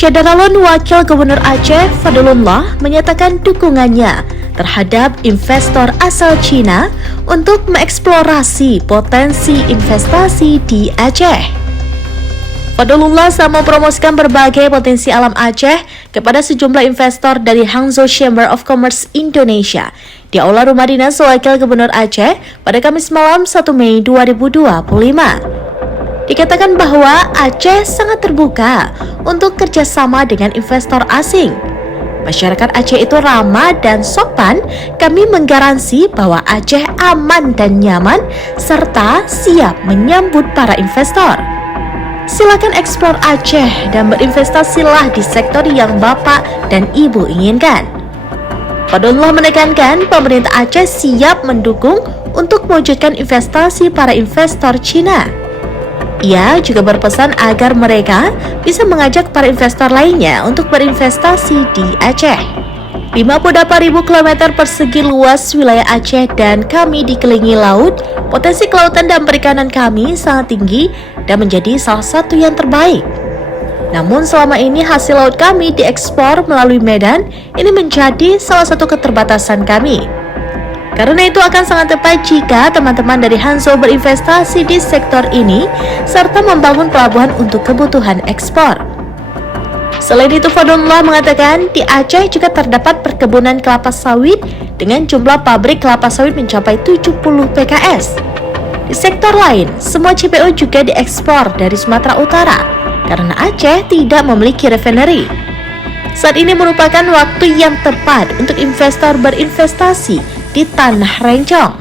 Syederalun Wakil Gubernur Aceh Fadlullah menyatakan dukungannya terhadap investor asal Cina untuk mengeksplorasi potensi investasi di Aceh. Fadlullah sama mempromosikan berbagai potensi alam Aceh kepada sejumlah investor dari Hangzhou Chamber of Commerce Indonesia di Aula Rumah Dinas Wakil Gubernur Aceh pada Kamis malam 1 Mei 2025. Dikatakan bahwa Aceh sangat terbuka untuk kerjasama dengan investor asing. Masyarakat Aceh itu ramah dan sopan. Kami menggaransi bahwa Aceh aman dan nyaman serta siap menyambut para investor. Silakan eksplor Aceh dan berinvestasilah di sektor yang Bapak dan Ibu inginkan. Fadlullah menekankan pemerintah Aceh siap mendukung untuk mewujudkan investasi para investor Cina. Ia juga berpesan agar mereka bisa mengajak para investor lainnya untuk berinvestasi di Aceh. 58.000 km persegi luas wilayah Aceh dan kami dikelilingi laut. Potensi kelautan dan perikanan kami sangat tinggi dan menjadi salah satu yang terbaik. Namun selama ini hasil laut kami diekspor melalui Medan, ini menjadi salah satu keterbatasan kami. Karena itu akan sangat tepat jika teman-teman dari Hangzhou berinvestasi di sektor ini serta membangun pelabuhan untuk kebutuhan ekspor. Selain itu, Fadlullah mengatakan di Aceh juga terdapat perkebunan kelapa sawit dengan jumlah pabrik kelapa sawit mencapai 70 PKS. Di sektor lain, semua CPO juga diekspor dari Sumatera Utara karena Aceh tidak memiliki refinery. Saat ini merupakan waktu yang tepat untuk investor berinvestasi di Tanah Rencong.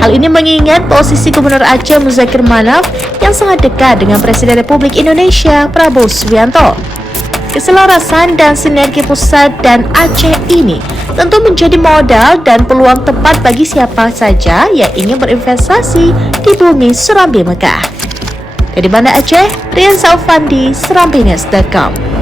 Hal ini mengingat posisi Gubernur Aceh Muzakir Manaf yang sangat dekat dengan Presiden Republik Indonesia Prabowo Subianto. Keselarasan dan sinergi pusat dan Aceh ini tentu menjadi modal dan peluang tepat bagi siapa saja yang ingin berinvestasi di bumi Serambi Mekah. Dari Banda Aceh, Rian Saufandi, serambinews.com.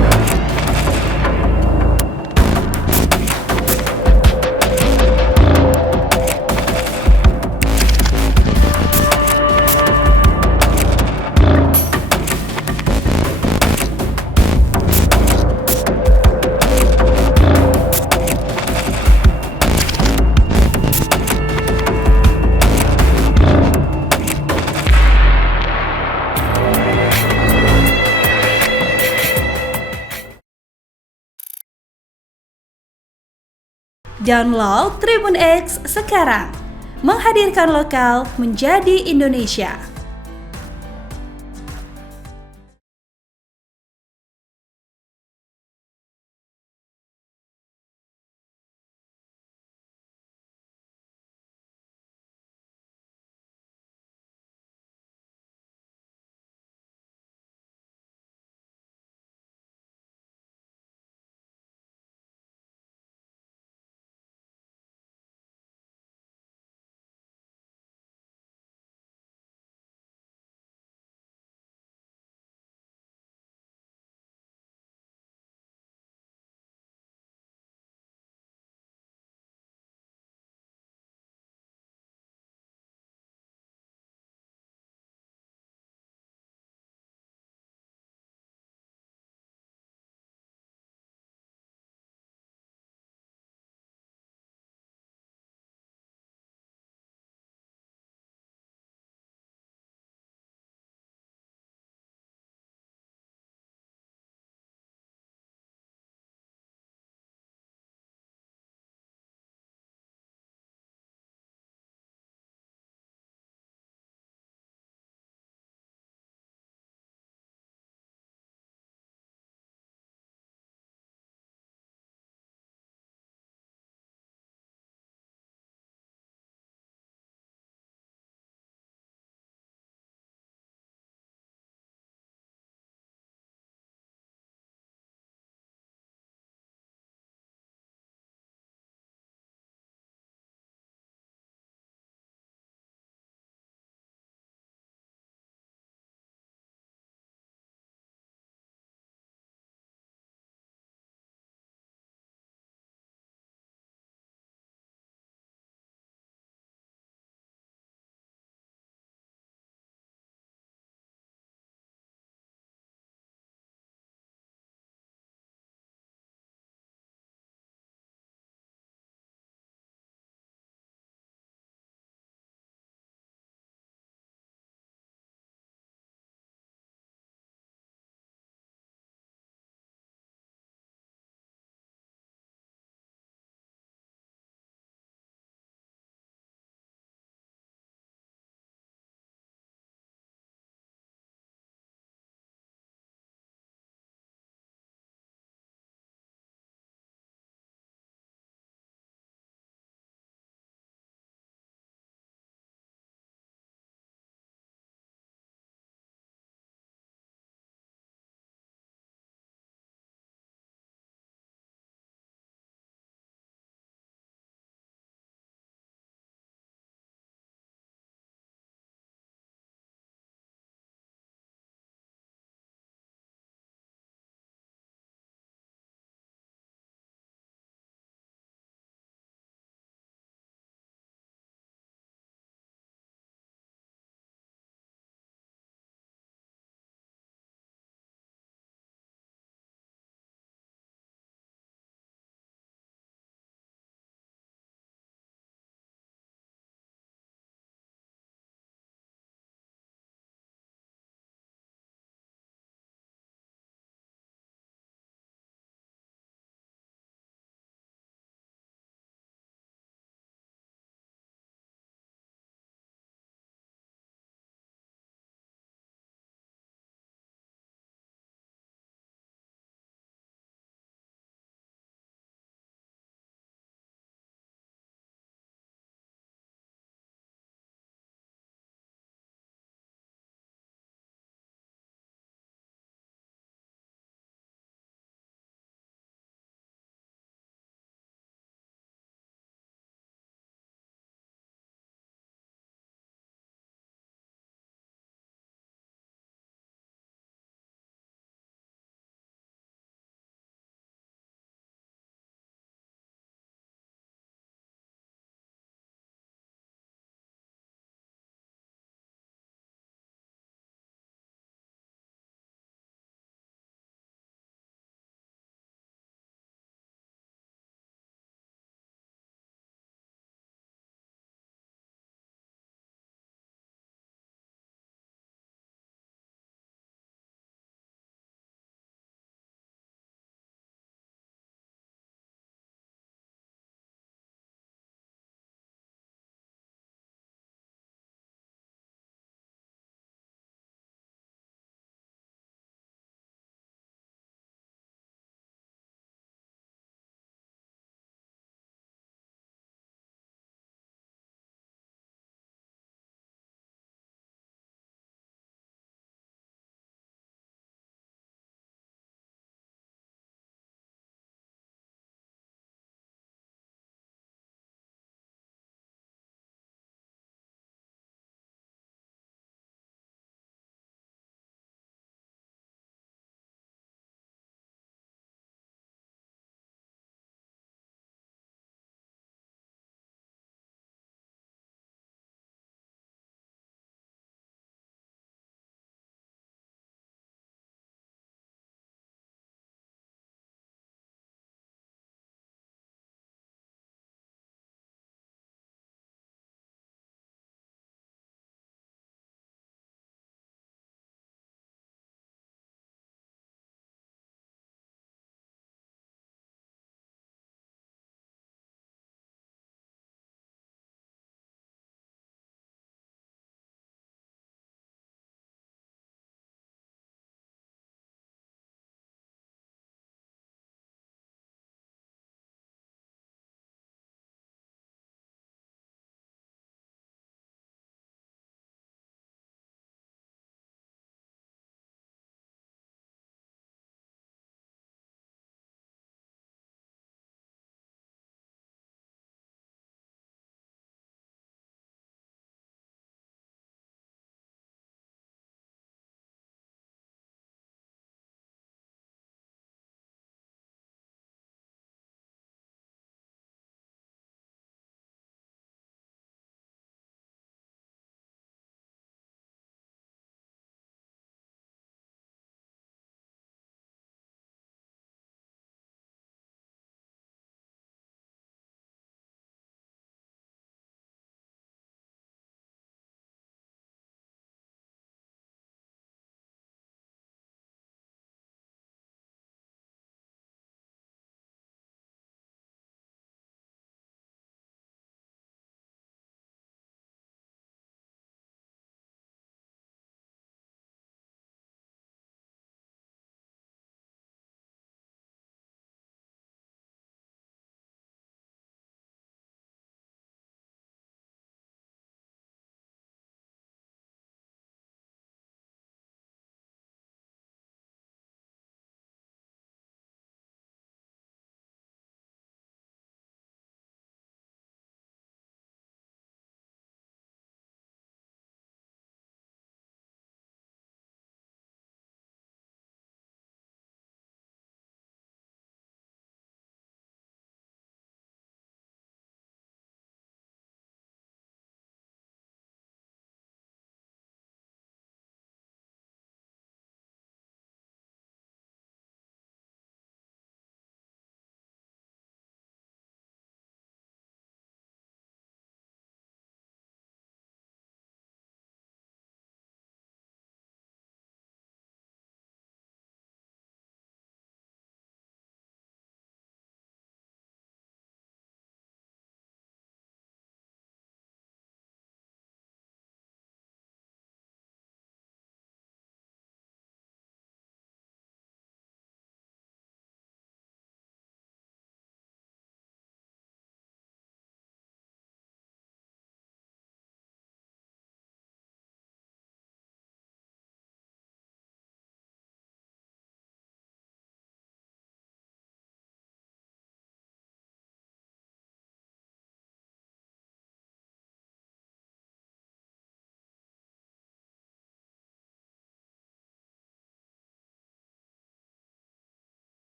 Download Tribun X sekarang, menghadirkan lokal menjadi Indonesia.